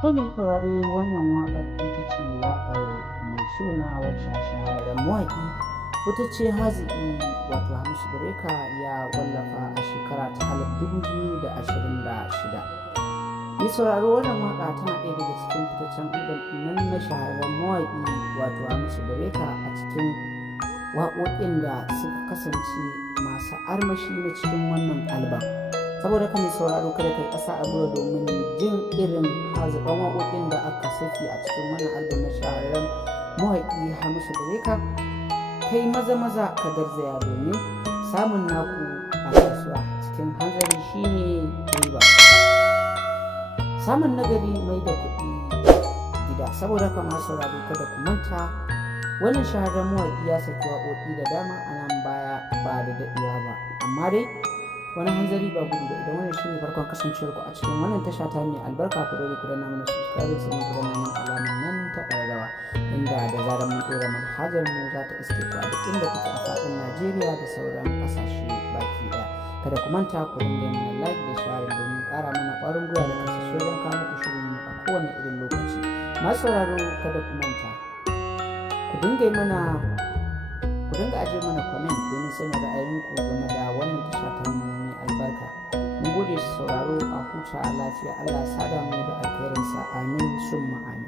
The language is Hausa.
Kada saurari wannan waƙar ita ce waƙar mai suna wacce shahararren mawaƙi wata ce haziƙi wato Hamisu Breaker ya wallafa a shekara ta 2026. Mai sauraro wannan waƙa tana ɗaya daga cikin fitaccen album nan na shahararren mawaƙi wato Hamisu Breaker a cikin waƙoƙin da suka kasance masu armashi na cikin wannan album. Saboda ka mai sauraro kada kai ƙasa a gwiwa domin jin irin haziƙan waƙoƙin da aka saki a cikin wannan album na shahararren mawaƙi Hamisu Breaker, kai maza ka garzaya domin samun naku a kasuwa cikin hanzari shine riba. Samun nagari mai da kuɗi gida. Saboda ka masu sauraro kada ku manta wannan shahararren mawaƙi ya saki waƙoƙi da dama a nan baya ba da daɗewa ba, amma dai wani hanzari ba gudu ba. Idan wannan shine farkon kasancewar ku a cikin wannan tasha ta mai albarka, ku dole ku danna mana subscribe sannan ku danna mana alamar nan ta ƙararrawa, inda da zarar mun ɗora manhajar mu za ta iske ku a duk inda kuke a faɗin Najeriya da sauran ƙasashe baki ɗaya. Kada ku manta ku dinga mana like da share domin ƙara mana ƙwarin gwiwa da kasashe wajen kawo muku shirin mu a kowane irin lokaci. Masu sauraro kada ku manta ku dinga ajiye mana comment domin sanin ra'ayinku game da wannan tasha ta mai albarka. Mun gode sauraro, a huta lafiya. Allah ya sada mu da alkhairinsa. Amin summa amin.